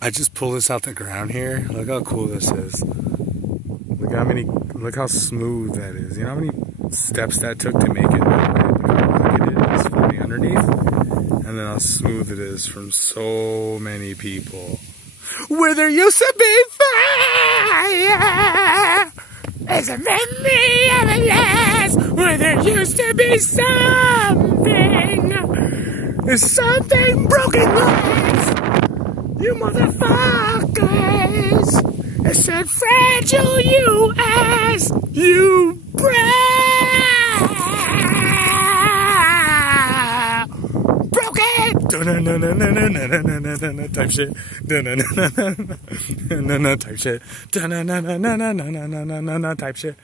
I just pulled this out the ground here. Look how cool this is. Look how smooth that is. You know how many steps that took to make it that way? Look how rugged it is from the underneath. And then how smooth it is from so many people. Where there used to be fire, there's a memory of a last. Where there used to be something, there's something broken glass. You motherfuckers, I said fragile you as you broke it. Type shit. Type shit. Type shit.